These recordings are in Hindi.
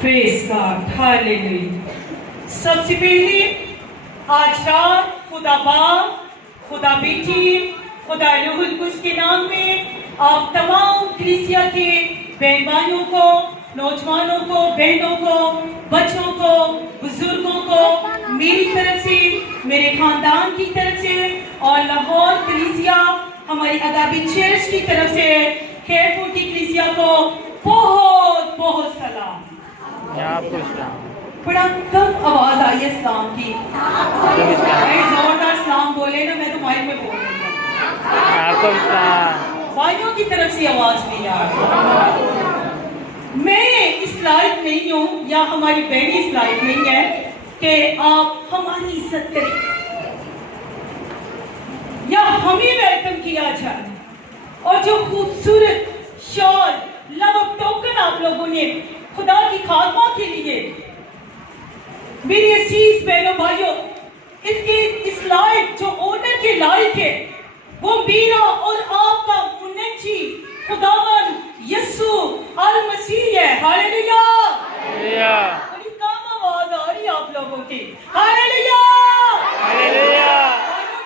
Praise God, hallelujah. सबसे पहले आज रात खुदा बाप, खुदा बेटी, खुदा रूहुल कुद्स के नाम में आप तमाम कलीसिया के बहन भाइयों को, नौजवानों को, बहनों को, बच्चों को, बुजुर्गों को मेरी तरफ से, मेरे खानदान की तरफ से और लाहौर कलीसिया हमारी अगाबी चर्च की तरफ से खैरपुर की कलीसिया को बहुत बहुत सलाम। बड़ा कम आवाज आई है सलाम की। जोरदार सलाम बोले ना, मैं तो माइक में बोल रही हूँ। भाइयों की तरफ से आवाज नहीं आ रही। मैं इस लायक नहीं हूँ या हमारी बहन इस लायक नहीं है कि आप हमारी इज्जत करें या हमें वेलकम किया जाए। और जो खूबसूरत शॉल, लव टोकन आप लोगों ने खुदा की खादमा के लिए, मेरी अजीज बहनों भाइयों, इसके इस लायक जो ऑनर के लायक है वो मेरा और आपका मुन्नजी खुदावन यीशु अल मसीह है। हालेलुया। बड़ी कम आवाज आ रही है आप लोगों की। हालेलुया। हालेलुया।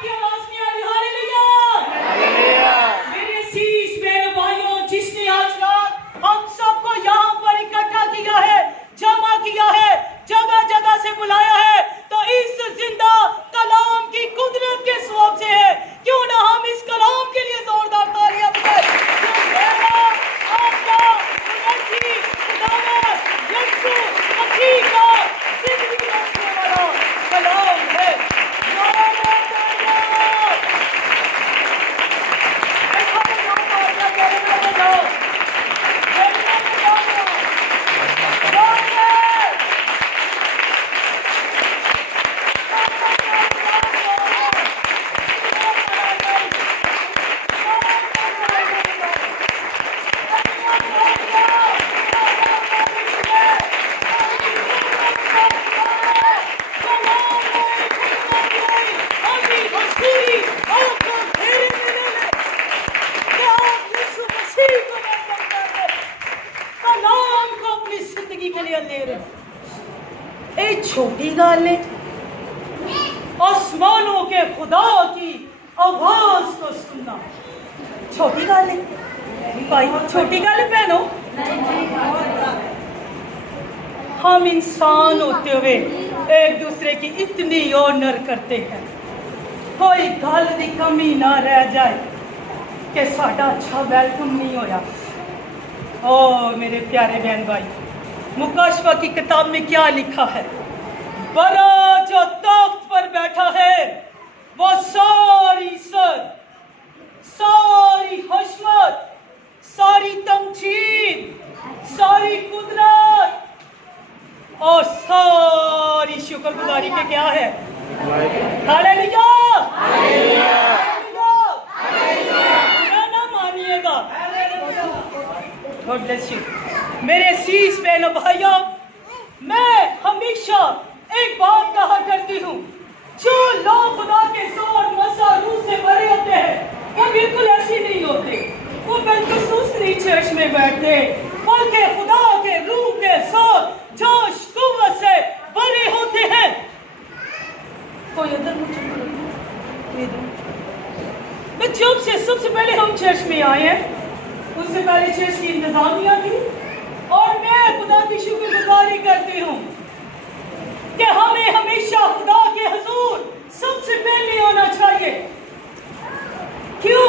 की आवाज नहीं आ रही। हालेलुया। मेरे अजीज बहनों भाइयों, जिसने आज रात हम सबको यहाँ पर इकट्ठा किया है, जमा किया है, जगह जगह से बुलाया है, तो इस जिंदा कलाम की कुदरत के स्वभाव से है। क्यों ना हम इस कलाम के लिए जोरदार तालियां बजाएं। आपका मुन्नजी खुदावन यीशु मसीह का जिंदगी बख्शने वाला कलाम है। छोटी गल है आसमानों के खुदा की आवाज को सुनना। छोटी गल है भाई, छोटी गल है बहनों। हम इंसान होते हुए एक दूसरे की इतनी ऑनर करते हैं, कोई गल की कमी ना रह जाए कि साडा अच्छा वेलकम नहीं होया। ओ मेरे प्यारे बहन भाई, मुकाशवा की किताब में क्या लिखा है? बड़ा जो तख्त पर बैठा है वो सारी इज्जत, सारी हशमत, सारी तमजीद, सारी कुदरत और सारी शुक्रगुजारी के क्या है? हालेलुया। ना मानिएगा। God bless you. मेरे अजीज बहनों भाइयों, मैं हमेशा एक बात कहा करती हूँ, जो लोग खुदा के जोर मसा रूह से भरे होते हैं वो बिल्कुल ऐसे नहीं होते। वो बिल्कुल नहीं चर्च में बैठते, बल्कि खुदा के रूह के जोर, जोश, कुव्वत से भरे होते हैं। कोई उधर मैं जब से सबसे पहले हम चर्च में आए हैं, उससे पहले चर्च की इंतजामिया थी और मैं खुदा की शुक्रगुजारी करती हूँ कि हमें हमेशा खुदा के हुजूर सबसे पहले होना चाहिए। क्यों?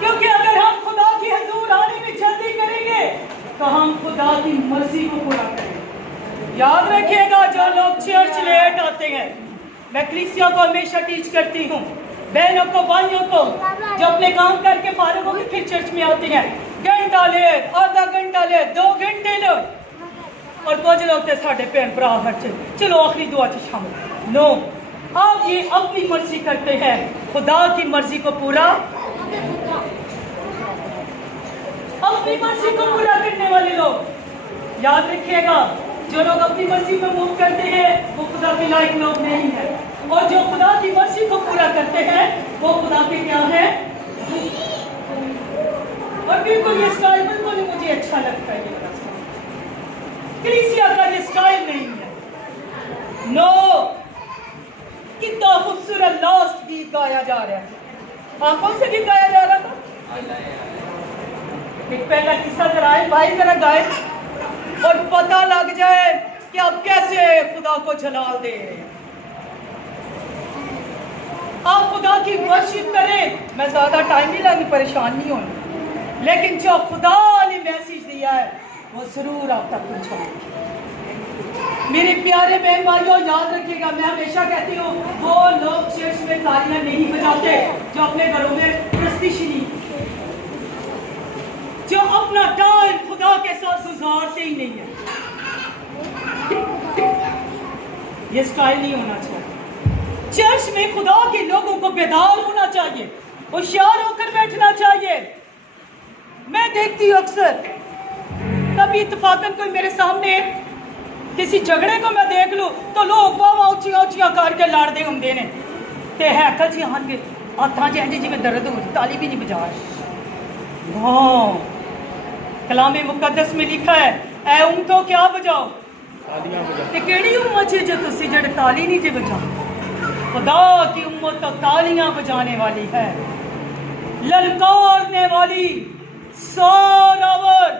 क्योंकि अगर हम खुदा के हुजूर आने में जल्दी करेंगे तो हम खुदा की मर्जी को पूरा करेंगे। याद रखिएगा, जो लोग चर्च लेट आते हैं, मैं कलीसिया को हमेशा टीच करती हूँ, बहनों को, भाइयों को, जो अपने काम करके फारिग होकर फिर चर्च में आते हैं, घंटा लेट, आधा घंटा लेट, 2 घंटे लेट, और कुछ लोग थे साढ़े भैन भरा हर चलो आखिरी दुआ च शामिल। नो, आप ये अपनी मर्जी करते हैं, खुदा की मर्जी को पूरा, अपनी मर्जी को पूरा करने वाले लोग, याद रखिएगा, जो लोग अपनी मर्जी पे मूव करते हैं वो खुदा के लायक लोग नहीं है, और जो खुदा की मर्जी को पूरा करते हैं वो खुदा के क्या है। और बिल्कुल ये स्टाइल बिल्कुल मुझे अच्छा लगता है, ये कि नो, कितना खूबसूरत लास्ट गीत गाया जा रहा है। हाँ, कौन सा गीत गाया जा रहा था? एक पहला किस्सा कराए भाई, जरा गाए और पता लग जाए कि आप कैसे खुदा को जलाल दे रहे हैं। आप खुदा की वर्शिप करें। मैं ज्यादा टाइम नहीं लगी, परेशान नहीं होना, लेकिन जो खुदा ने मैसेज दिया है वो जरूर आप तक पहुंचाएंगे। मेरे प्यारे बहन भाइयों, याद रखिएगा, मैं हमेशा कहती हूँ वो लोग चर्च में तालियां नहीं बजाते जो अपने घरों में प्रस्तिश नहीं, जो अपना टाइम खुदा के साथ गुजारते ही नहीं है। ये स्टाइल नहीं होना चाहिए। चर्च में खुदा के लोगों को बेदार होना चाहिए, होशियार होकर बैठना चाहिए। मैं देखती हूँ अक्सर, कभी इत्तेफाकन कोई मेरे सामने किसी झगड़े को मैं देख लूँ तो लोग बावा उचिया उचिया करके लड़ते होंगे ने ते हैकल च आने हाथों च इंज जिवें दर्द हो, ताली भी नहीं बजा रहे। हाँ, कलामे मुकद्दस में लिखा है, ऐ उम्मतो क्या बजाओ, ते केड़ी उम्मत है जो तुसी जेड़े ताली नहीं जे बजाओ। खुदा की उम्मत तो तालियां बजाने वाली है, ललकारने वाली। सोरावर,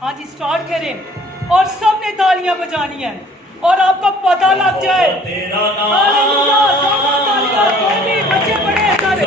हाँ जी, स्टार्ट करें और सबने तालियां बजानी है और आपको पता लग जाए। हालेलुया, सबको तालियां, कोई भी बच्चे बड़े हैं सारे।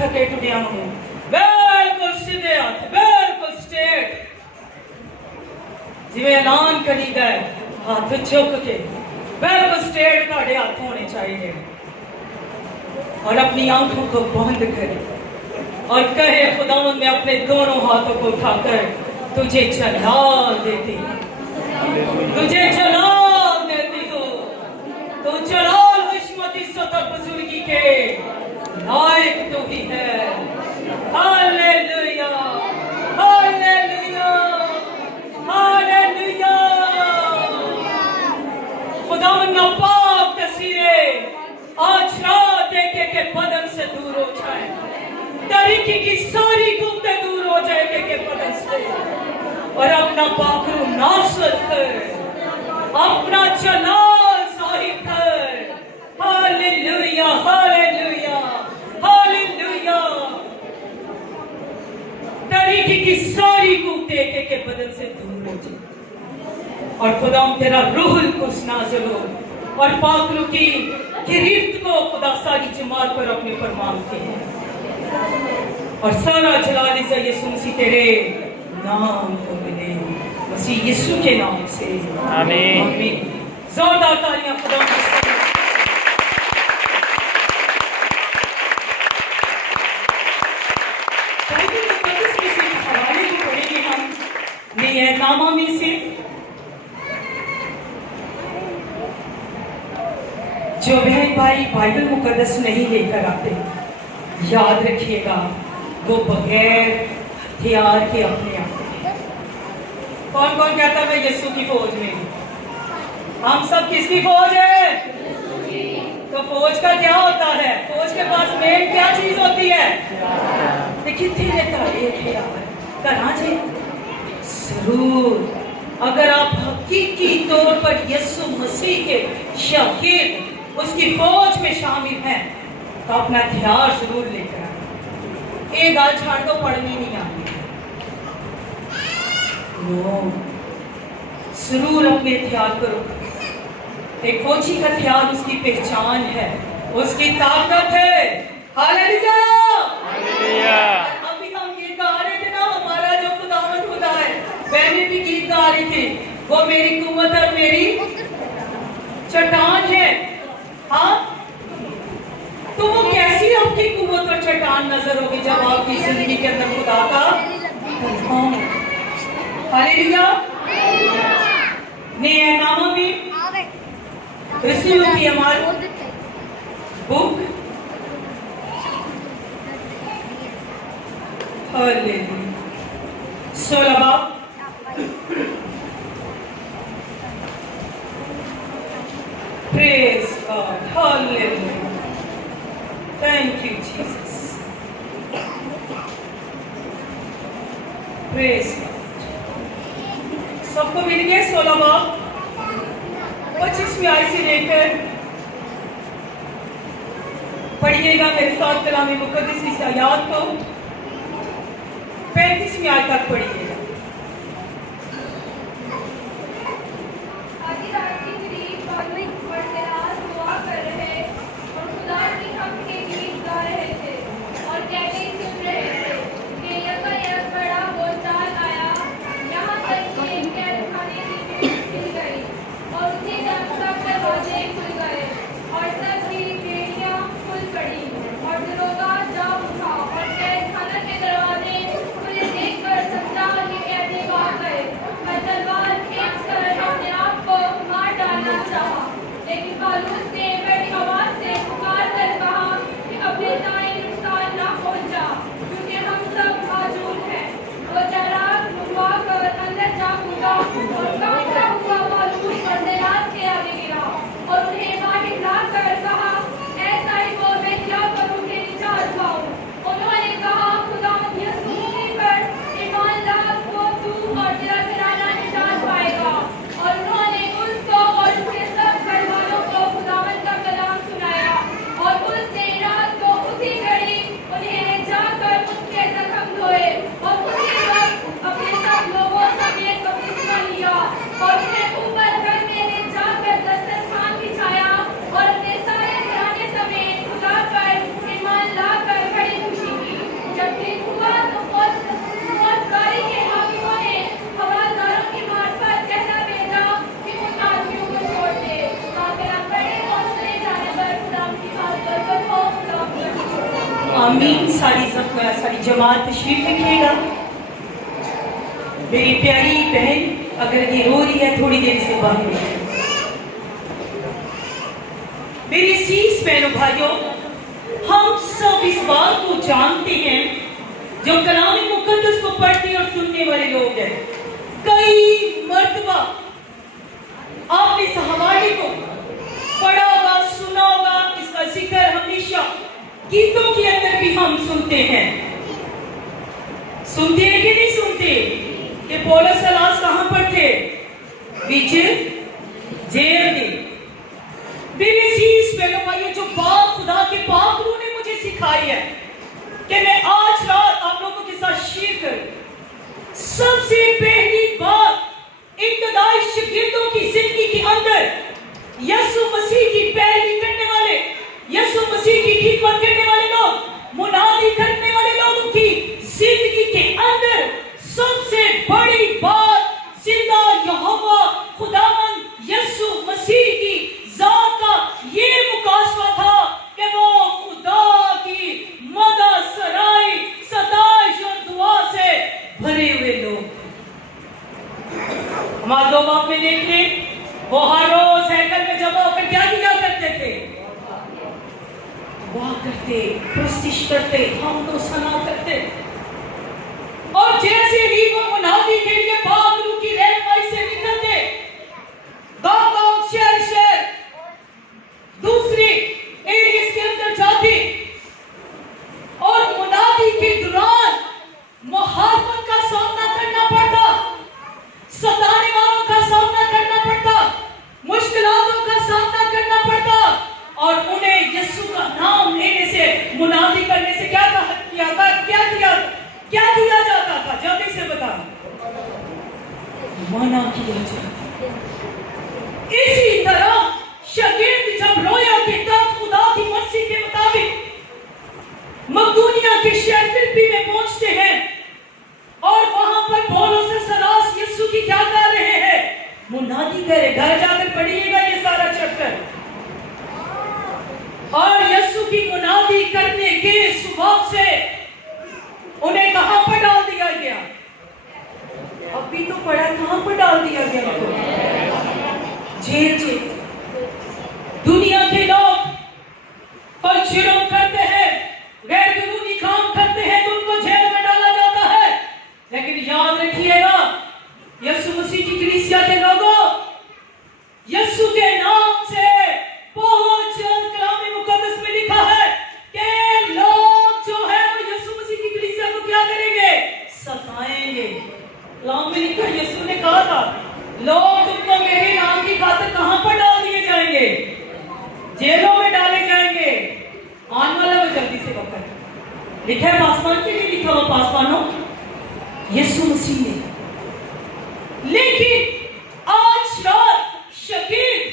थके टुटिया हूँ, बिल्कुल सीधे हाथ, बिल्कुल स्ट्रेट, जिवे ऐलान करी गए हाथ झुक के बिल्कुल स्ट्रेट ਤੁਹਾਡੇ हाथ होने चाहिए और अपनी आंखों को बंद करे और कहे खुदावंद मैं अपने दोनों हाथों को उठाकर तुझे जलाल देती हूँ, तुझे जलाल देती हूँ, तो जलाल हिश्मती सतर बुजुर्गी के लायक तू ही है। Hallelujah, hallelujah, hallelujah. खुदावंद ना पाक तस्वीरें आज रात एक के बदन से दूर हो जाए, तरीके की सारी गुप्ते दूर हो जाए के बदन से और अपना पाखरू नासर कर, अपना जलाल जाहिर कर। Hallelujah, hallelujah, hallelujah. तरीके की सारी गुप्ते के बदन से दूर हो जाए और खुदा तेरा रूहुल कुछ नाज़िल हो और पाखरू की गिरफ्त को खुदा सारी जमात पर अपने पर मांगते हैं और सारा जलाल इज़्ज़त यीशु मसीह तेरे नाम को मिले, मसीह यीशु के नाम से आमीन, आमीन। जोरदार तालियां खुदा के लिए। हवाले भी पढ़ेंगे हम नियतनामा में से, जो बहन भाई बाइबल मुकद्दस नहीं लेकर आते, याद रखिएगा वो बगैर हथियार के अपने आते हैं। कौन कौन कहता है यीशु की फौज में? हम सब किसकी फौज है? तो फौज का क्या होता है? फौज के पास मेन क्या चीज होती है? देखिए तेरे करना चाहिए जरूर। अगर आप हकीकी तौर पर यीशु मसीह के शागिर्द उसकी फौज में शामिल हैं तो अपना हथियार जरूर लेकर आए। एक गाल छाड़ दो, पढ़नी नहीं आती, जरूर अपने हथियार को रखो। एक फौजी का हथियार उसकी पहचान है, उसकी ताकत है। Hallelujah, hallelujah. अभी हम गीत गा रहे थे ना, हमारा जो खुदावंद खुदा है, बहनें भी गीत गा रही थी, वो मेरी कुव्वत और मेरी चट्टान है। हाँ, तो वो कैसी आपकी कुव्वत और चट्टान नजर होगी जब आपकी जिंदगी के अंदर खुदा का हालेलुया। नियतनामा में रसूल की अमाल बुक, हालेलुया, 16 बाब, praise God, hallelujah, thank you Jesus, praise God। सबको मिल गया 16 बाब 25वीं आयत से लेकर पढ़िएगा मेरे साथ कलामी मुकद्दस की आयत को 35वीं आयत तक पढ़िएगा। और दरोगा जा उठा और कैदखाना के दरवाजे खुले देखकर समझा आमीन। सारी जमात तशरीफ रखिएगा। मेरी प्यारी बहन अगर ये रो रही है थोड़ी देर से बाहर हो जाए। मेरे सीस बहनों भाइयों, हम सब इस बात को जानते हैं, जो कलाम मुकद्दस को पढ़ने और सुनने वाले लोग हैं, कई मर्तबा आपने इस हवाले को पढ़ा होगा, सुना होगा। इसका जिक्र हमेशा गीतों के अंदर भी हम सुनते हैं। सुनते हैं कि नहीं सुनते कि पौलुस सलास कहां पर थे? बीच जेल में। मेरे सीस बहनों भाइयों, जो बात खुदा के पाक रूह ने मुझे सिखाई है कि मैं आज रात आप लोगों के साथ शेयर करूं। सबसे पहली बात, इब्तदाई शागिर्दों की जिंदगी के अंदर यीशु मसीह की पैरवी करने वाले, यीशु मसीह की खिदमत करने वाले लोग, मुनादी करने वाले लोगों की जिंदगी के अंदर सबसे बड़ी बात जिंदा यहोवा खुदावंद यीशु मसीह की जात का ये मुकाशवा था कि वो खुदा की मदद, सराय, सताइश और दुआ से भरे हुए लोग। हमारे दो बाप में देख ले, वो हर रोज हैकल में जमा होकर क्या किया करते थे? दुआ करते, प्रस्तिश करते, हम तो सना करते। और जैसे ही वो मुनादी के लिए पाक रूह की रहनुमाई से निकलते, गांव-गांव, शहर-शहर, दूसरे एरियाज के अंदर जाते और मुनादी के दौरान मुखालफत का सामना करना पड़ता, सताने वालों का सामना करना पड़ता, मुश्किलातों का सामना करना पड़ता, और उन्हें यीशु का नाम लेने से, मुनादी करने से क्या किया जाता था? जल्दी से बता। मना किया जाता। इसी तरह शागिर्द जब रोया कि तब खुदा की मर्जी के मुताबिक मकदूनिया के शहर फिलिप्पी में पहुंचते हैं, और वहां पर पौलुस सलास यीशु की क्या कर रहे हैं? मुनादी करे। घर जाकर पढ़िएगा ये सारा चैप्टर। और यीशु की मुनादी करने के स्वभाव से उन्हें कहां पर डाल दिया गया? अभी तो पढ़ा, कहां पर डाल दिया गया उनको? जेल। दुनिया के लोग कोई जुर्म करते हैं, गैर कानूनी काम करते हैं, तो उनको जेल में डाला जाता है। लेकिन याद रखिएगा, यीशु मसीह की कलीसिया के लोगों, यीशु के नाम से बहुत जल्द कलाम मुकद्दस में लिखा है कि लोग जो है वो यीशु मसीह की कलीसिया को क्या करेंगे? सताएंगे। कलाम में लिखा, यीशु ने कहा था, लोग तुमको मेरे नाम की खातिर कहां पर डाल दिए जाएंगे? जेलों में डाले जाएंगे। आने वाला वो जल्दी से वक्त लिखा है, पासवान के लिए लिखा हुआ, पासवानों यीशु मसीह ने। लेकिन आज रात शागिर्द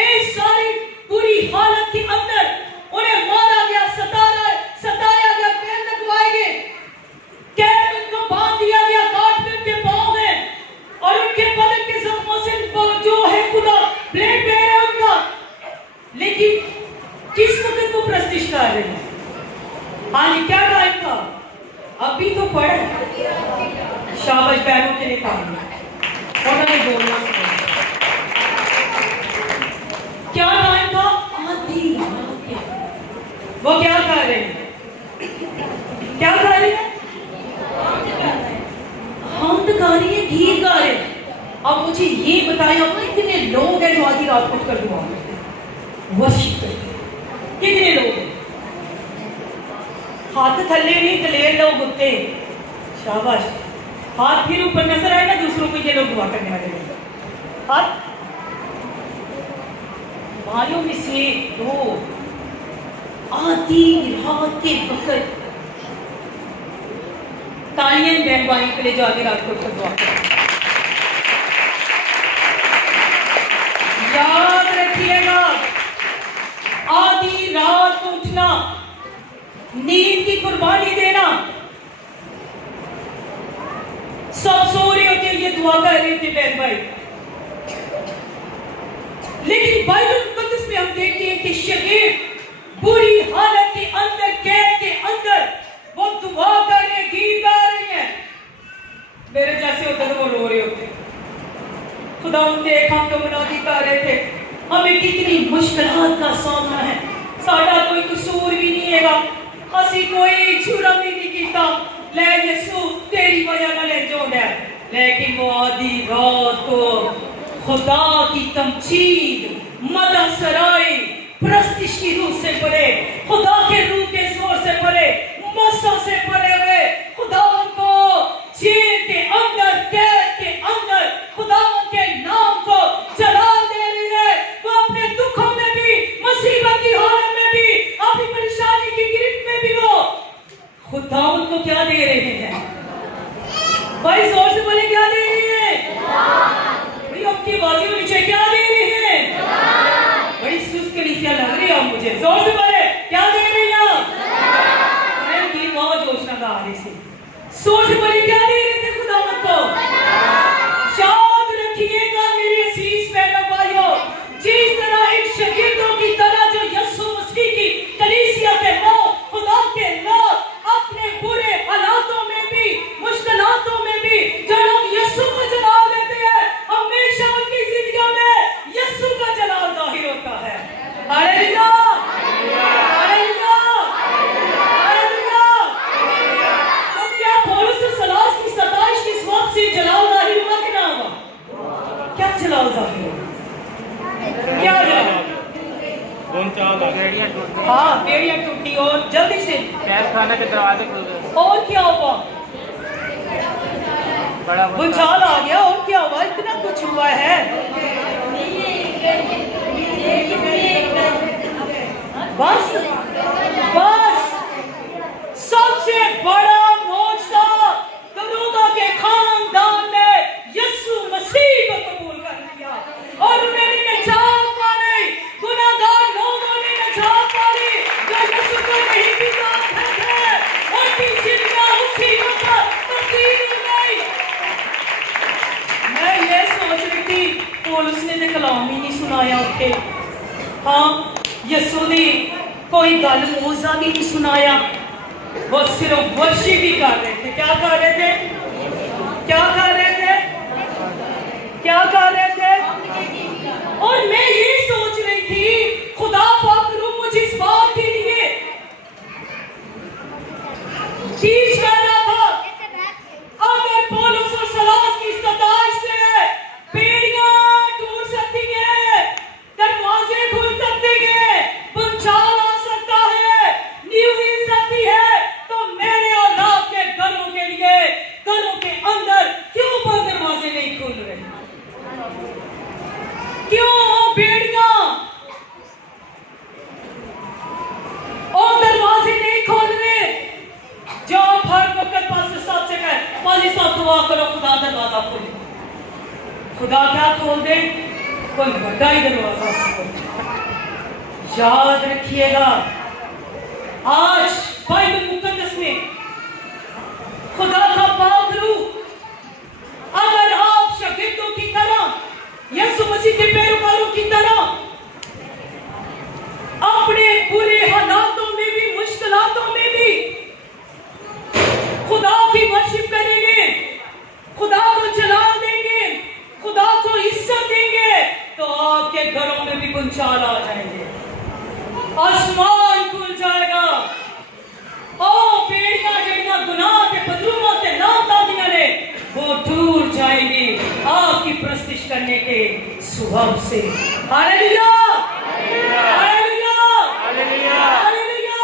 इस सारी बुरी हालत के अंदर उन्हें मारा गया, सताया गया, पैर लगवाए गए, कैद में उनको बांध दिया गया, काट में उनके पांव हैं, और उनके बदन के जख्मों से जो है खुदा ब्लड बह रहा है उनका। लेकिन किस वक्त वो प्रस्तिश कर रहे हैं? आज क्या टाइम था? अभी तो पढ़। शाबाश बहनों के लिए काम उन्होंने बोलना। क्या टाइम था? आधी रात। वो क्या कर रहे हैं? क्या कर रहे हैं? हम तो गा रही है, गीत गा रहे हैं। अब मुझे ये बताएं, अब कितने लोग हैं जो आधी रात को कर दुआ वर्शिप करते हैं? कितने लोग हैं? हाथ थल्ले नहीं, दलेर लोग होते। शाबाश। हाथ फिर ऊपर नजर आए ना दूसरों को, ये लोग दुआ करने वाले लोग। हाथ भाइयों में से दो आधी रात के वक्त तालियां बहन भाई के लिए जो आधी रात को दुआ करें। याद रखिएगा, आधी रात को उठना, नींद की कुर्बानी देना, सब सो रहे होते, ये दुआ कर रहे थे बहन भाई। लेकिन बाइबल मुकद्दस में हम देखते हैं कि शागिर्द बुरी हालत के अंदर कैद मुश्किलात का सामना है। साडा कोई कसूर भी नहीं हैगा, असी कोई जुर्म भी नहीं किया। ले यसू तेरी वजह नाल जोड़ा है, लेकिन वो आधी रात को खुदा की तमजीद मदा सराई प्रस्तिश की रूह से परे, खुदा के रूह के जोर से परे, मसा से परे हुए खुदा को जेल के अंदर, कैद के अंदर खुदा के नाम को जलाल दे रही है। वो अपने दुखों में भी, मुसीबत की हालत में भी, अपनी परेशानी की गिरफ्त में भी वो खुदा को क्या दे रहे हैं? भाई जोर से बोले, क्या दे रही है? बड़ी आपकी आवाज़ होनी चाहिए, क्या दे रही है? बड़ी सुस्त कलीसिया लग रही है मुझे। जोर से बोले, क्या दे रही है? मैं गीत बहुत जोश ना गा रही थी। जोर से बोले, क्या दे रहे थे खुदावंद को? याद रखिएगा मेरे अजीज प्यारे भाइयों, जिस तरह एक शागिर्दों की तरह जो यीशु मसीह की कलीसिया के लोग, खुदा के लोग अपने बुरे हालातों में भी, मुश्किलातों में भी जो लोग यीशु को जलाल देते हैं, हमेशा उनकी जिंदगियों में यीशु का जलाल जाहिर होता है। Hallelujah, hallelujah, hallelujah. तो क्या पौलुस और सलास की सताइश की वक्त से जलाल जाहिर हुआ कि ना हुआ? क्या जलाल जाहिर हुआ? क्या जलाल? हाँ, बेड़ियां टूटी और जल्दी से कैद खाने के दरवाजे खुल गए। और क्या हुआ? बड़ा भूचाल आ गया। और क्या हुआ? इतना कुछ हुआ है। बस बस सबसे बड़ा मोजा दरूदा के खानदान ने यीशु मसीह को कबूल कर लिया और उन्हें निजात पाई। गुनाहगार लोगों ने निजात पाई जो यीशु को नहीं भी जानते थे, उनकी जिंदगी उसी वक्त तब्दील हो गई। मैं ये सोच रही थी, पौलुस ने तो कलाम ही नहीं सुनाया उठे। हाँ, यीशु ने कोई गल मोजा भी नहीं सुनाया, वो सिर्फ वर्शिप ही कर रहे थे। क्या कर रहे थे? क्या कर रहे थे? क्या कर रहे थे? और मैं ये सोच रही थी, खुदा पाक रूह मुझे इस बात के लिए चीज कर रहा था, अगर पौलुस और सलास की सताइश से बेड़ियां टूट सकती है, दरवाजे खुल सकते हैं, भूचाल आ सकता है, नींव हिल सकती है, तो मेरे और आपके घरों के लिए, घरों के अंदर क्यों वो दरवाजे नहीं खुल रहे? क्यों बेड़ियां और दरवाजे नहीं खोल रहे? जो हर वक्त पास्टर साहब से कहे, पाजी साहब दुआ करो खुदा दरवाजा खोले। खुदा क्या खोल दे? कोई बड़ा ही दरवाजा खोल दे। याद रखिएगा, आज बाइबल मुकद्दस में खुदा का पाक रूह अगर आप शागिर्दों की तरह, यीशु मसीह के पैरोकारों की तरह अपने बुरे हालातों में भी, मुश्किलातों में भी खुदा की वर्शिप करेंगे, खुदा को जलाल देंगे, खुदा को इज्जत देंगे, तो आपके घरों में भी भूचाल आ जाएंगे, आसमान खुल जाएगा। ओ बेड़ियां जड़ियां गुनाह के बदरूमा के नाम दादियां ने वो दूर जाएंगी आपकी प्रस्तिश करने के स्वभाव से। Hallelujah, hallelujah, hallelujah, hallelujah.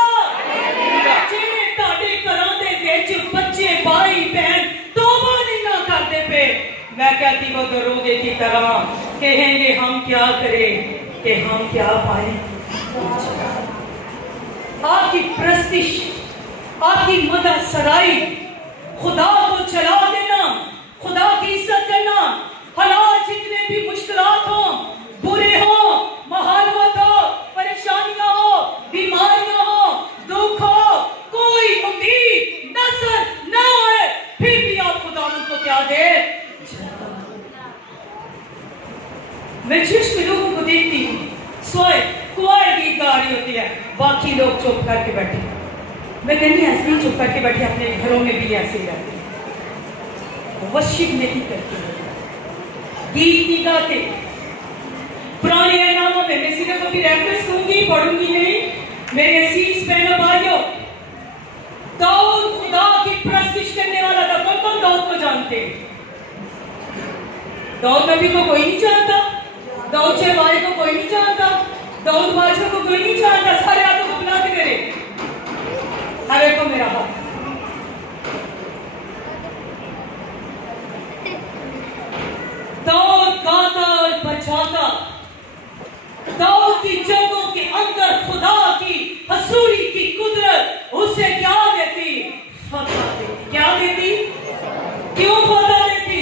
जिन्हें ताड़े घरां दे विच बच्चे भाई बहन तौबा नहीं ना करते पे, मैं कहती वो दरोगे की तरह कहेंगे हम क्या करें कि हम क्या पाए। आपकी प्रस्तिश, आपकी मदद सराई, खुदा को चला देना, खुदा की इज्जत करना, हालात जितने भी मुश्किलात हो, बुरे हो, महालवत हो, परेशानियां हो, बीमारियां हो, दुख हो, कोई उम्मीद नजर न आए, फिर भी आप खुदा को क्या दे? मैं जिस लोगों को देखती हूँ स्वयं कुआर गीत गा रही होती है, बाकी लोग चुप करके बैठे। मैं कहती ऐसे ही चुप करके बैठे, अपने घरों में भी ऐसे ही रहते, वर्शिप नहीं करते, गीत नहीं गाते, पुराने नामों में मैं सिर्फ अभी रेफरेंस दूंगी, पढ़ूंगी नहीं। मेरे अजीज बहनों भाइयों, दाऊद खुदा की परस्तिश करने वाला था। कौन कौन दाऊद को जानते हैं? दाऊद नबी को कोई नहीं जानता, दाऊद चरवाहे को कोई नहीं जानता, दाऊद बादशाह को कोई नहीं जानता। सारे हाथों को बुला के करे, अरे को मेरा हाथ। दाऊद गाता और बजाता, दाऊद की जंगों के अंदर खुदा की हसूरी की कुदरत उसे क्या देती? फतह देती। क्या देती? क्यों फतह देती?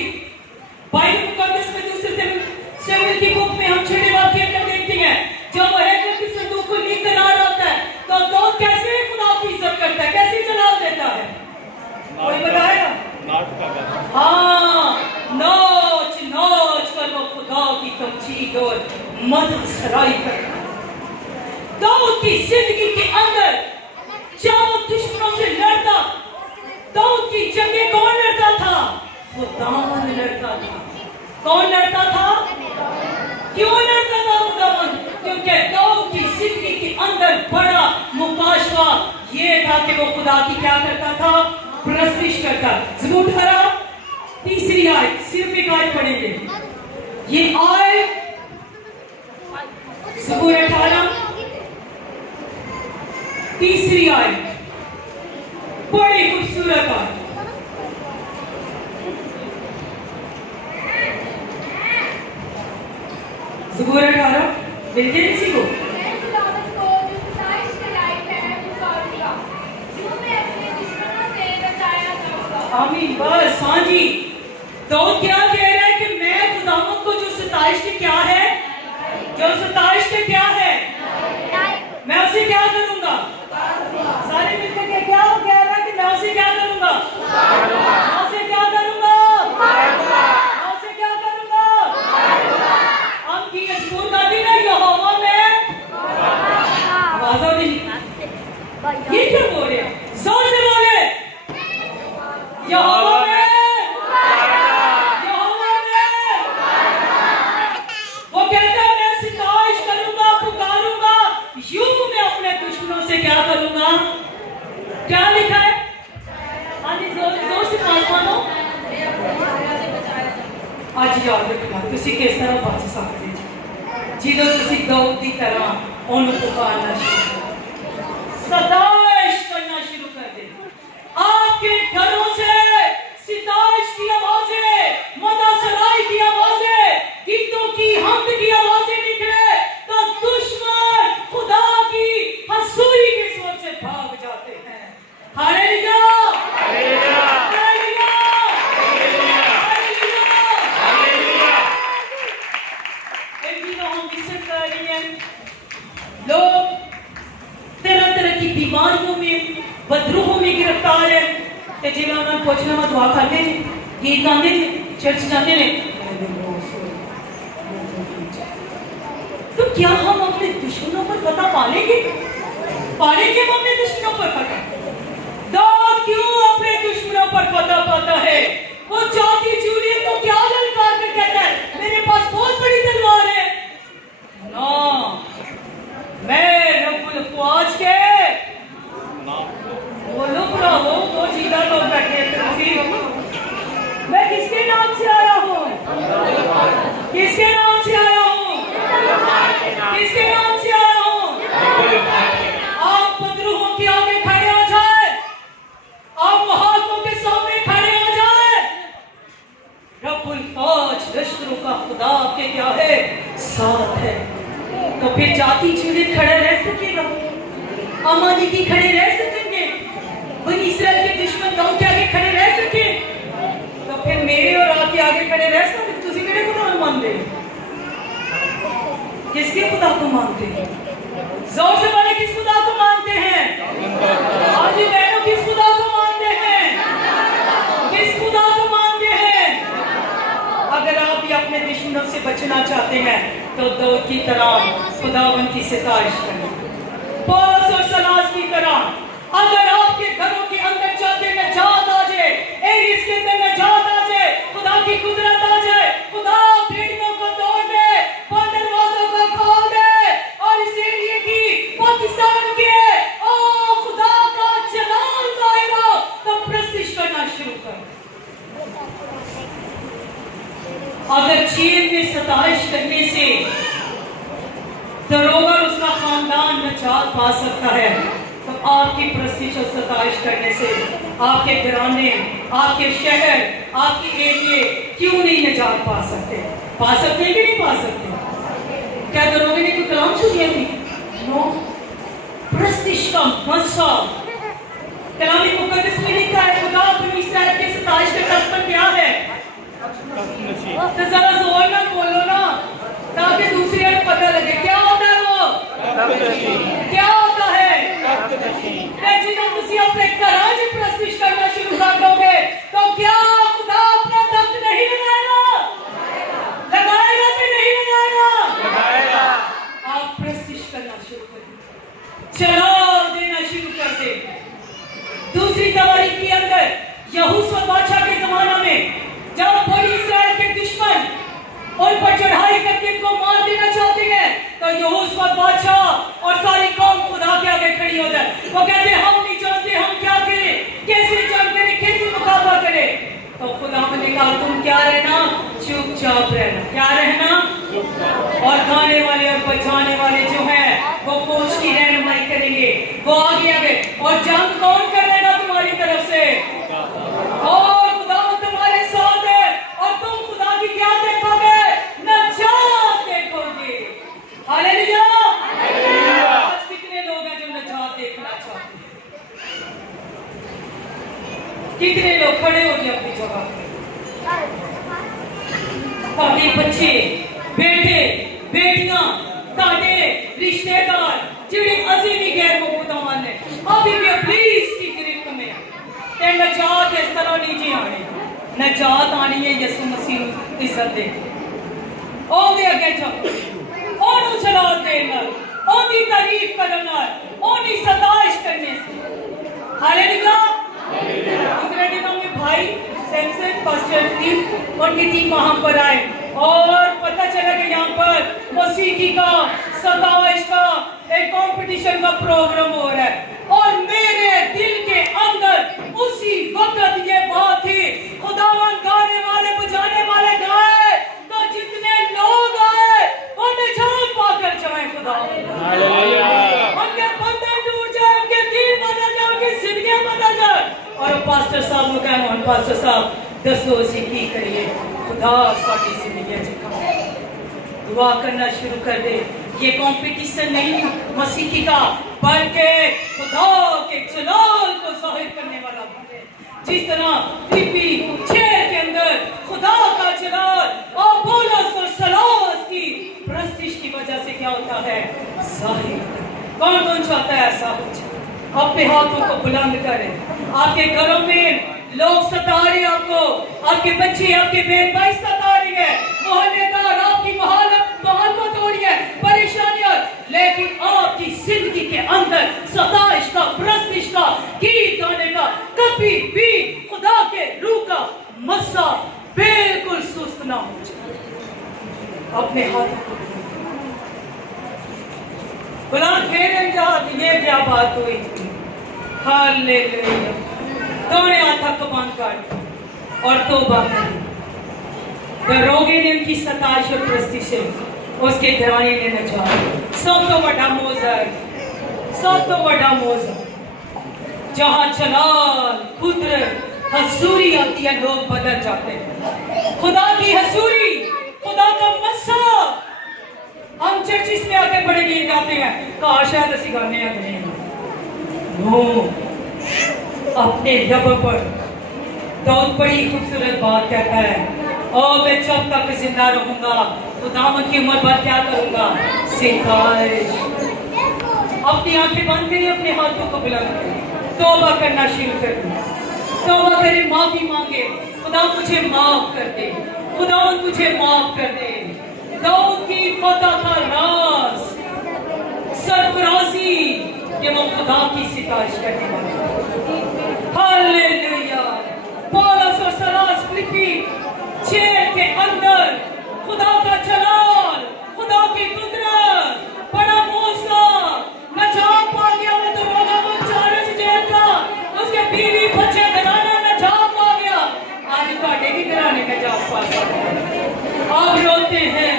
बाइबल मुकद्दस में दूसरे शमूएल की बुक में हम छठे वाक्य में देखते हैं, जब हैकल की संदूक को लेकर आ रहा है तो दाऊद कैसे खुदा की इज्जत करता है, कैसे जलाल देता है? कोई बताएगा? हाँ, नाच नाच कर वो खुदा की तमजीद और मदद सराई करता है। दाऊद की जिंदगी के अंदर जब वो दुश्मनों से लड़ता, दाऊद की जंगें कौन लड़ता था? खुदावन लड़ता था। कौन लड़ता था? क्यों लड़ता था खुदावन? क्योंकि दाऊद की जिंदगी के अंदर बड़ा मुकाशवा ये था कि वो खुदा की क्या करता था? परस्तिश करता। ज़बूर 18 तीसरी आयत, सिर्फ एक आयत पढ़ेंगे। ये आयत ज़बूर 18 तीसरी आयत, बड़ी खूबसूरत आयत। ज़बूर 18 मिलते हैं किसी को? आमीन। बस हाँ जी, तो क्या कह रहा है कि मैं खुदावंद को जो सताइश के क्या है, जो सताइश के क्या है, मैं उसे क्या करूंगा? सारे मिलकर के क्या कह रहा है कि मैं उसे क्या करूंगा? मैं उसे क्या करूंगा? मैं उसे क्या करूंगा? हम की स्कूल का दिन है, यहोवा में आवाज़ आ रही। ये क्या बोल रहे हैं? जोर से बोले, यहोवा में, यहोवा में। वो कहता है मैं सिताइश करूंगा, पुकारूंगा, यूं मैं अपने दुश्मनों से क्या करूंगा? क्या लिखा है? हाँ जी, जोर से मानो। आज याद रखना तुसी किस तरह बच सकते हो ਜਦੋਂ ਤੁਸੀਂ दाऊद की तरह ਉਹਨੂੰ पुकारना शुरू करो, सताइश करना शुरू कर दे। आपके घरों से सिताइश की आवाजें, मदा सराय की आवाजें, गीतों की हम्द की आवाजें निकले तो दुश्मन खुदा की हसूरी के स्वर से भाग जाते हैं। Hallelujah, hallelujah, hallelujah, hallelujah. एक दिन हम विजिट कर रहे हैं, लोग तरह तरह की बीमारियों में, बदरूहों में गिरफ्तार है। ते जिन्हें उन्होंने पूछना मैं दुआ करते जी, गीत गाते जी, चर्च जाते ने, तो क्या हम अपने दुश्मनों पर फतह पालेंगे? पालेंगे हम अपने दुश्मनों पर फतह? दाऊद क्यों अपने दुश्मनों पर फतह पाता है? वो जाति जूलियत को क्या ललकार कर कहता है मेरे पास बहुत बड़ी तलवार है? ना, मैं रब्बुल फ़ौज के बोलो ब्रावो, वो जीता लोग बैठे हैं। मैं किसके नाम से आया हूँ? किसके नाम से आया हूँ? किसके नाम से आया हूँ? आप बदरूहों के आगे खड़े हो जाए, आप महात्माओं के सामने खड़े हो जाए, रब्बुल फ़ौज लश्करों का खुदा आपके क्या है? साथ है। तो फिर जाति जूलियत खड़े रह सकेगा? अमालेकी खड़े रह सकेंगे? बनी इस्राएल के दुश्मन दाऊद के आगे खड़े रह सके? तो फिर मेरे और आपके आगे खड़े रह सकते? तुसी किहड़े खुदा को मानते हो? किसके खुदा को मानते हैं? जोर से बोले, किस खुदा को मानते हैं? आज बहनों किस खुदा को मानते हैं? किस खुदा को मानते हैं? अगर आप भी अपने दुश्मनों से बचना चाहते हैं तो दाऊद की तरह खुदावंद की सिताइश करें, पौलुस और सलास की तरह। अगर आपके घरों के अंदर चाहते नजात आ जाए, एरिस के अंदर नजात आ जाए, खुदा की कुदरत आ जाए, खुदा भेड़ियों को तोड़ दे, दरवाजों को सताइश करने से दरोगा और उसका खानदान निजात पा सकता है, तो आपकी प्रस्तिश और सताइश करने से आपके घराने, आपके शहर, आपके एरिए क्यों नहीं निजात पा सकते? पा सकते हैं कि नहीं पा सकते? क्या दरोगे ने कोई कलाम सुनिया थी? नो। प्रस्तिश का मसा कलामी मुकद्दस में लिखा है, खुदा अपनी इस्राएल के सताइश के तख्त पर क्या है? तो जरा जोर में बोलो ना, ताकि दूसरे को पता लगे क्या होता है। वो क्या होता है? जिन्होंने तुसी अपने घरां च प्रस्तिश करना शुरू कर दोगे तो क्या खुदा अपना तख्त नहीं लगाएगा? लगाएगा कि नहीं लगाएगा? आप प्रस्तिश करना शुरू कर दो, जलाल देना शुरू कर दे। दूसरी तवारीख के अंदर यहोशू बादशाह के जमाना में जब बड़ी इस्राएल के दुश्मन उन पर चढ़ाई करके इनको मार देना चाहते हैं, तो यहोशू बादशाह और सारी कौम खुदा के आगे खड़ी हो जाए। वो कहते हैं हम नहीं जानते हम क्या करें, कैसे जंग करें, कैसे मुकाबला करें। तो खुदा ने कहा तुम क्या रहना, चुपचाप रहना। क्या रहना? और गाने वाले और बजाने वाले जो हैं वो फौज की रहनुमाई करेंगे, वो आगे आगे। और जंग कौन कर लेगा तुम्हारी तरफ से? और खुदा तुम्हारे साथ है और तुम खुदा की क्या देखोगे? नजात देखोगे। हालेलुया। आज कितने लोग हैं जो नजात देखना चाहते हैं? कितने लोग खड़े हो गए अपनी जगह पे? अपने बच्चे, बेटे, बेटियां, ताटे, रिश्तेदार जिन्हें अजी भी गैर मौजूदा ने अभी भी प्लीज की गिरफ्त में ते नजात इस तरह नहीं जी आने। नजात आनी है यसु मसीह की इज्जत दे ओ दे अगे चल ओनू चला देना, ओदी तारीफ करना, ओदी सताइश करने से। हालेलुया। दूसरे दिनों में भाई सैमसन पास्टर थी, उनकी टीम वहां पर आए और पता चला कि यहाँ पर मसीही का सताइश का एक कंपटीशन का प्रोग्राम हो रहा है। और मेरे दिल के अंदर उसी वक्त ये बात थी, खुदावन गाने वाले बजाने वाले गाए तो जितने लोग आए वो निजात पाकर जाए। खुदा उनके बंधन टूट जाए, उनके दिल बदल जाए, उनकी जिंदगी बदल जाए। और पास्टर साहब को कहना, पास्टर साहब दसो असी की करिए, खुदा साडी जिंदगी च दुआ करना शुरू कर दे। ये कंपटीशन नहीं मसीही का, बल्कि खुदा के जलाल को जाहिर करने वाला है। जिस तरह फिलिप्पी 6 के अंदर खुदा का जलाल और पौलुस और सलास की प्रस्तिश की वजह से क्या होता है? जाहिर। कौन कौन चाहता है ऐसा कुछ? अपने हाथों को बुलंद करें। आपके घरों में लोग सता रहे, आपको आपके बच्चे, आपके बहन भाई सता रही है, मोहल्लेदार आपकी मोहब्बत हो रही है, परेशानियां, लेकिन आपकी जिंदगी के अंदर सताइश का, प्रस्तिश का, गीत गाने का कभी भी खुदा के रूह का मस्सा बिल्कुल सुस्त ना हो जाए। अपने हाथों को बुलंद फेर ये क्या बात हुई? हालेलुया। दोनों हाथ बंद कर और तौबा कर। दरोगे ने उनकी सताइश और प्रस्तिश उसके घराने ने नजात। सब तो बड़ा मोज़र, सब तो बड़ा मोज़र जहां जलाल, कुदरत, हजूरी आती है, लोग बदल जाते हैं। खुदा की हजूरी, खुदा का मस्सा। हम चर्चिस में आके बड़े गीत गाते हैं, काश शायद असी गाने आते हैं। अपने रब पर दाऊद बड़ी खूबसूरत बात कहता है, और मैं जब तक जिंदा रहूंगा खुदावंद की उम्र भर क्या करूंगा? सिताइश। अपनी आंखें बंद करिए, अपने हाथों को बुलंद करिए, तौबा करना शुरू कर दे। तौबा करें, माफी मांगे, खुदा मुझे माफ कर दे, खुदावंद मुझे माफ कर दे। दाऊद की फतह का राज सरफराजी कि वो खुदा की सिताइश करने वाला। हालेलुया। पौलुस और सलास फिलिप्पी 6 के अंदर खुदा का जलाल, खुदा की कुदरत, बड़ा मौसा, नजात पा गया। वो तो रोगा वो चार्ज जेल का, उसके बीवी बच्चे घराना नजात पा गया। आज ਤੁਹਾਡੇ भी घराने नजात पा सकते हैं। आप रोते हैं,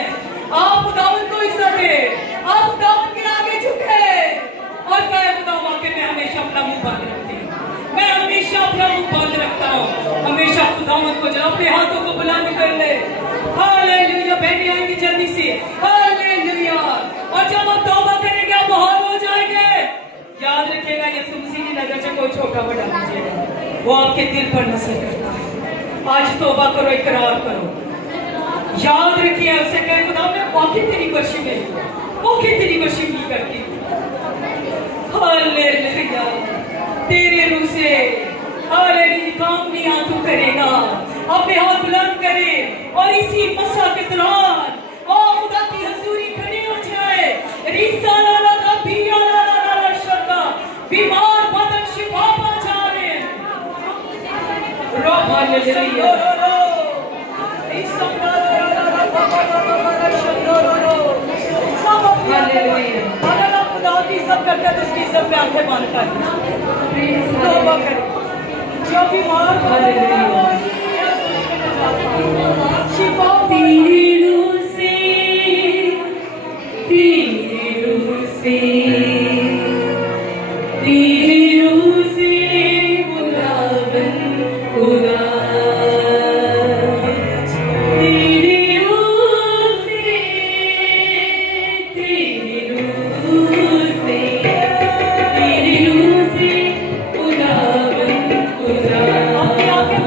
जाओ, हमेशा खुदावंद को जाओ, अपने हाथों को बुलंद कर ले। हालेलुया, बहनें आएंगी जल्दी से। हालेलुया। और जब हम तौबा करेंगे आप बहाल हो जाएंगे। याद रखिएगा, यीशु मसीह की नजर से कोई छोटा बड़ा लीजिएगा, वो आपके दिल पर नजर करता है। आज तौबा करो, इकरार करो, याद रखिए, उससे कहे खुदा मैं वाकई तेरी वर्शिप में, वाकई तेरी वर्शिप नहीं करती। हालेलुया, तेरे रूह से हालेलुया काम नहीं आ तू करेगा। अपने हाथ बुलंद करे और इसी मसा के दौरान ओ खुदा की हजूरी खड़ी हो जाए। रिश्ता ला ला ला पिया ला ला ला ला शब्दा बीमार बदन शिफा पा जाए। रो हालेलुया, अगर आप खुदा की इज्जत करते हैं तो उसकी इज्जत में आंखें बंद कर तौबा करें। जो बीमार शिफा तेरी रूह से, तेरी रूह से, तेरी रूह से खुदावन खुदा, अपने आगे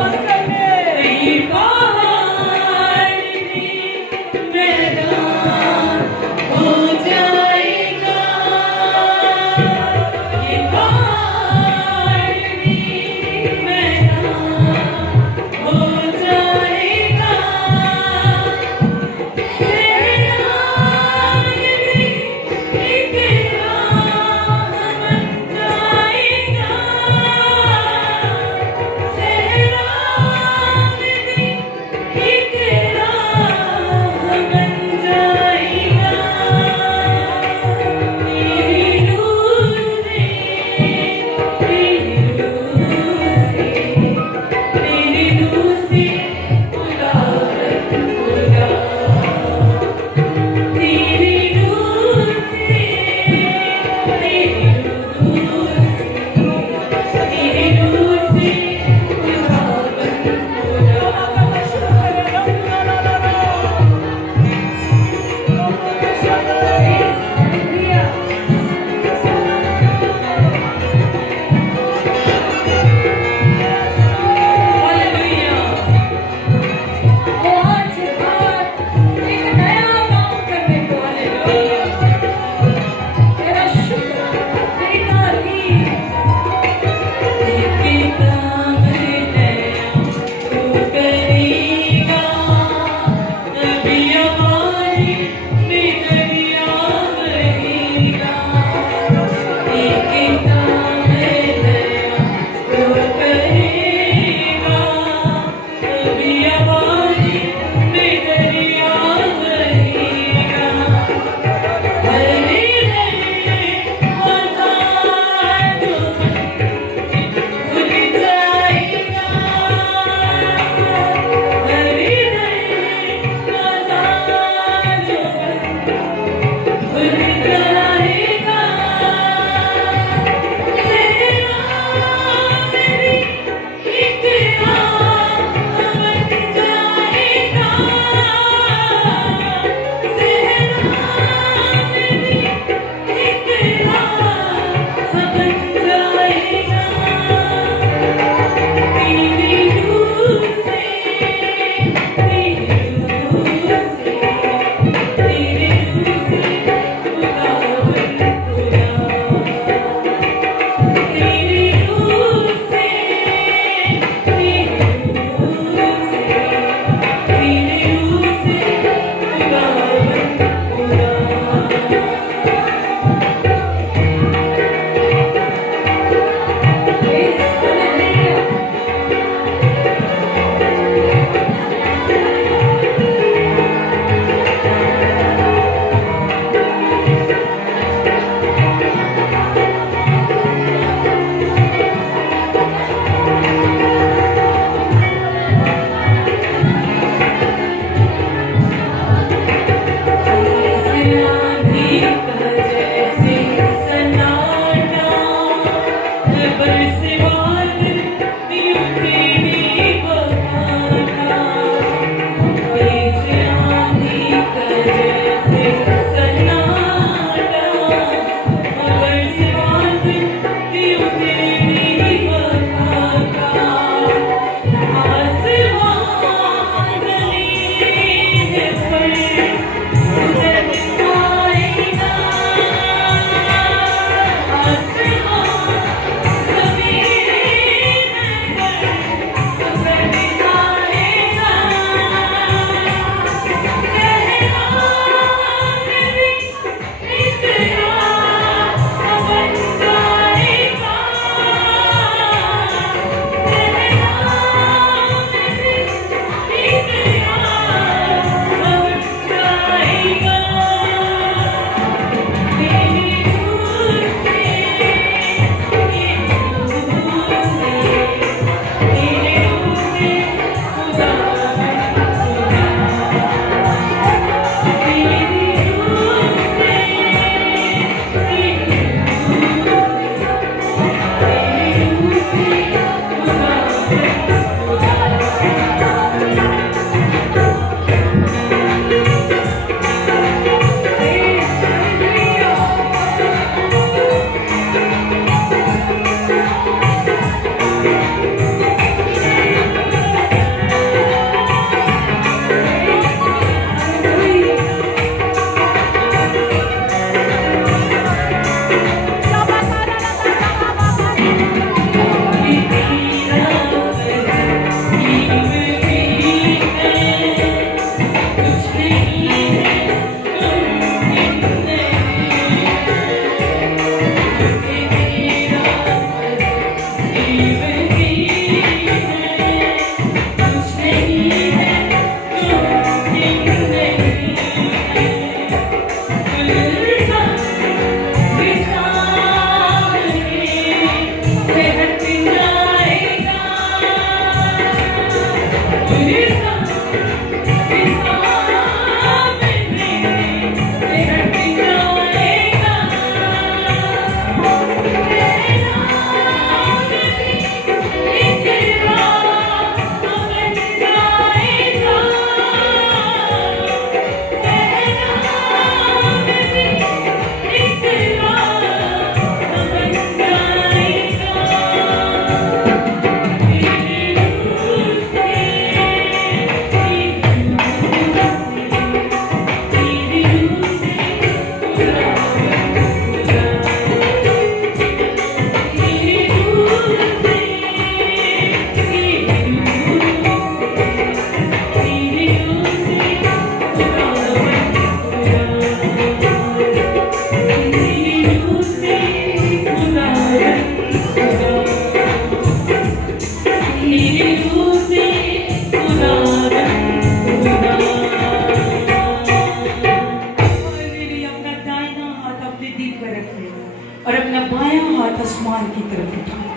और अपना बायां हाथ आसमान की तरफ उठाया।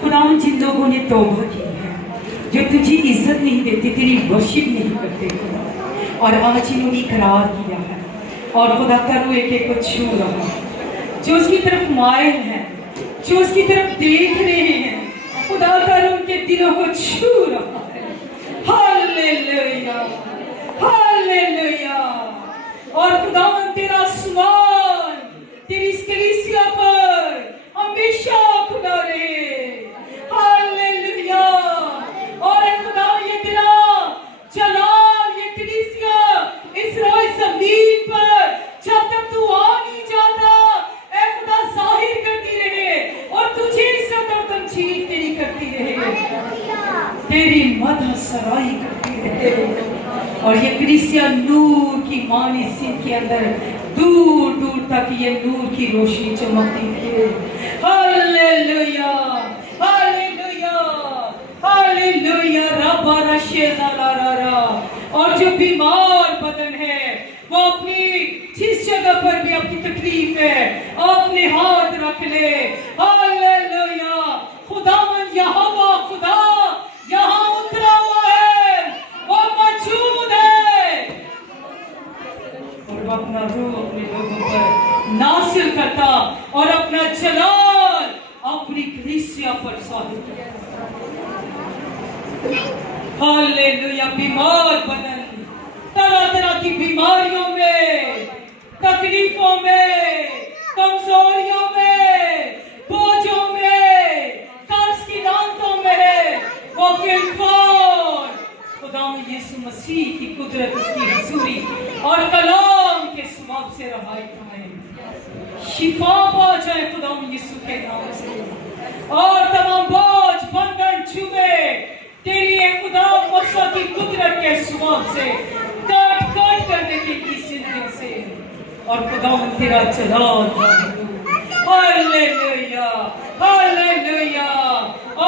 खुदावंद जिन लोगों ने तौबा की है, जो तुझे इज्जत नहीं देते, तेरी वर्शिप नहीं करते खुदा, और आज इन्होंने इकरार किया है और खुदा का रूह एक एक को छू रहा है, जो उसकी तरफ मायल है, जो उसकी तरफ देख रहे हैं, खुदा का रूह उनके दिलों को छू रहा है। Hallelujah, hallelujah. और खुदावंद तेरा आसमान तेरी इस कलीसिया पर हमेशा खुदा रहे। हालेलुया। और खुदा ये तेरा जलाल, ये कलीसिया इस रोज ज़मीन पर जब तक तू आ नहीं जाता, ऐ खुदा जाहिर करती रहे और तुझे इज्जत और तमजीद तेरी करती रहे, तेरी मदद सराई करती रहे। और ये कलीसिया नूर की मानी सिंह के अंदर दूर दूर तक ये नूर की रोशनी चमकती है। Hallelujah, hallelujah, hallelujah. रब्बा रशेज़ा ला रा रा। और जो बीमार बदन है वो अपनी जिस जगह पर भी आपकी तकलीफ है अपने हाथ रख ले। हालेलुया। खुदावंद यहोवा खुदा यहाँ उतरा हुआ है, वो मौजूद है और वो अपना रूह अपने लोगों पर नासिल करता और अपना जलाल अपनी कलीसिया पर साबित करता। हालेलुया। बीमार बदन तरह तरह की बीमारियों में, तकलीफों में, कमजोरियों में, बोझों में, कर्ज की लानतों में वो फिलहाल खुदावंद यीशु मसीह की कुदरत, उसकी हुजूरी और कलाम के स्वाब से रहाई पाए, शिफा पा जाए खुदावंद यीशु के नाम से, और तमाम बोझ बंधन छुए तेरी एक खुदा मूसा की कुदरत के स्वाब से काट काट करने की जिंदगी से, और खुदावंद तेरा जलाल। Hallelujah, hallelujah.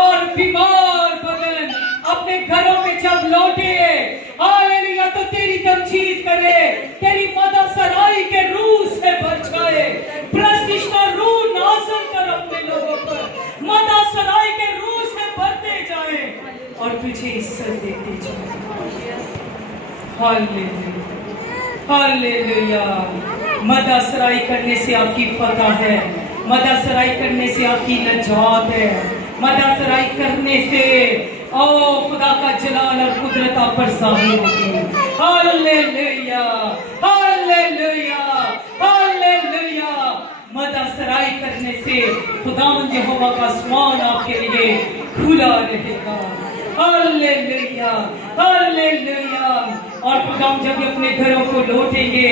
और बीमार बदन अपने घरों में जब लौटे, हालेलुया, तो तेरी तमजीद करे, तेरी मदद सराई के रूह से भर जाए, प्रस्तिश का रूह नाज़िल कर अपने लोगों पर, मदद सराई के रूह से भरते जाए और तुझे इज्जत देते जाए। Hallelujah, hallelujah. मदद सराई करने से आपकी फतह है, मदद सराई करने से आपकी नजात है, मदद सराई करने से ओ खुदा का जलाल और कुदरत आप पर ज़ाहिर होगी। Hallelujah, hallelujah, hallelujah. मदद सराई करने से खुदावंद यहोवा का आसमान आपके लिए खुला रहेगा। Hallelujah, hallelujah. और खुदावंद जब अपने घरों को लौटेंगे,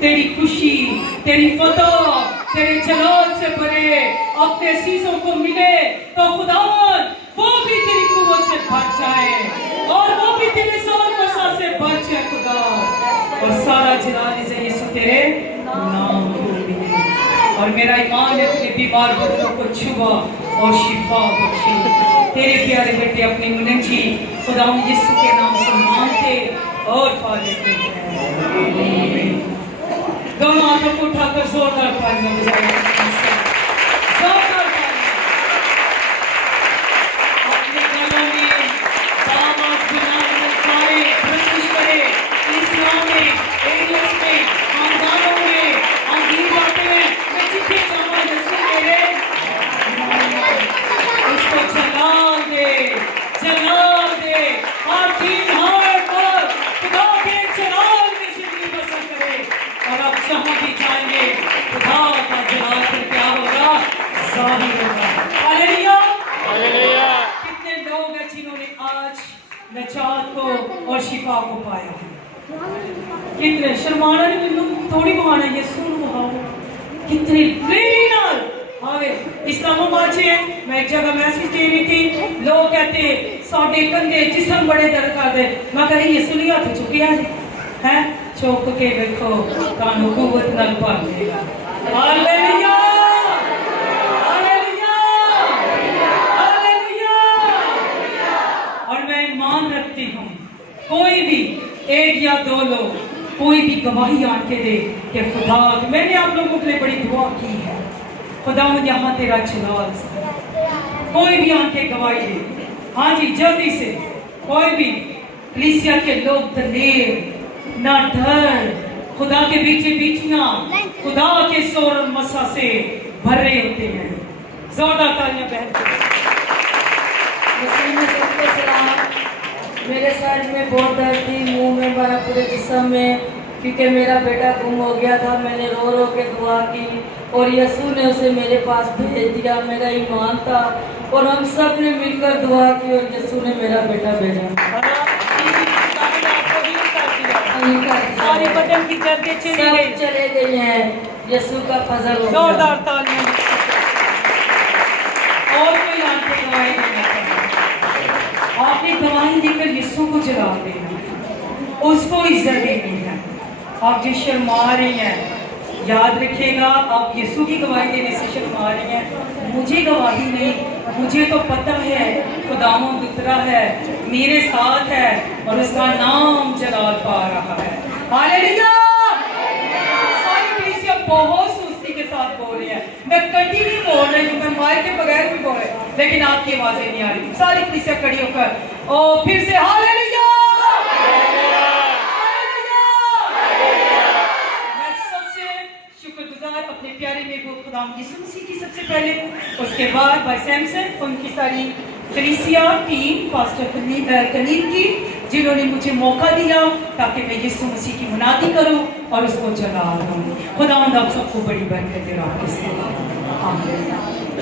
तेरी खुशी, तेरी फतह, तेरे जलाल से भरे अपने सीसों को मिले, तो खुदावंद वो भी तेरी कुव्वत से भर जाए और वो भी तेरे ज़ोर से भर जाए खुदा, और सारा जलाल इसे यीशु तेरे नाम को मिले। और मेरा ईमान है तेरे बीमार बदनों को छुआ और शिफा बख्शी। तेरे प्यारे बेटे अपने मुनजी खुदावंद यीशु के नाम से मांगते और पा लेते हैं। दोनों हाथों को उठाकर जोरदार तालियां बजाएं। जोरदार तालियां। अपने गलों में आवाज बनाने नजात को और शिफा को पाया है। कितने शर्माना ने मैनू थोड़ी बहाना ये सुन बहाओ कितने प्रेमी नाल आवे इस्लामाबाद से मैं एक जगह मैसेज दे रही थी, लोग कहते साडे कंधे जिस्म बड़े दर्द कर दे, मैं कह रही यसू ने हाथ चुकिया है चुक के देखो तानू कुव्वत नाल भर देगा। Hallelujah hallelujah hallelujah. और मैं ईमान रखती हूँ कोई भी एक या दो लोग कोई भी गवाही आके दे कि खुदा, मैंने आप लोगों के लिए बड़ी दुआ की है, खुदा यहाँ तेरा जलाल, कोई भी आके गवाही दे। हाँ जी जल्दी से कोई भी कलीसिया के लोग दलेर ना डर खुदा के बीचे बीचियां खुदा के शोर और मसा से भरे होते हैं। जोरदार तालियां बहन मेरे सर में बहुत दर्द थी, मुंह में मेरा पूरे जिस्म में, क्योंकि मेरा बेटा गुम हो गया था। मैंने रो रो के दुआ की और यीशु ने उसे मेरे पास भेज दिया। मेरा ईमान था और हम सब ने मिलकर दुआ की और यीशु ने मेरा बेटा भेजा। सारे बदन की दर्दें चले गए हैं, यीशु का फजल। जोरदार तालियां। और कोई आके गवाही देना चाहिए, आपने गवाही देकर यीशु को जला देना, उसको इज्जत देनी है। आप जो शर्मा रही हैं याद रखिएगा, आप यीशु की गवाही देने से शर्मा रही हैं, मुझे गवाही नहीं, मुझे तो पता है खुदावंद उतरा है, मेरे साथ है और उसका नाम जलाल पा रहा है। हालेलुया। सारी कलीसिया बहुत सुस्ती के साथ बोल रही है, मैं कटी नहीं बोल रही हूँ, मैं माइक के बगैर भी बोल रही हूँ, लेकिन आपकी आवाजें नहीं आ रही। सारी कलीसिया खड़ी होकर और फिर से हालेलुया। शुक्रगुजार अपने प्यारे महबूब खुदा यीशु मसीह की सबसे पहले, उसके बाद भाई सैमसन, उनकी सारी कलीसिया टीम, पास्टर कलीम की, जिन्होंने मुझे मौका दिया ताकि मैं यीशु मसीह की मुनादी करूं और उसको जला दूं। खुदा आप सबको बड़ी बरकत दे। आमीन।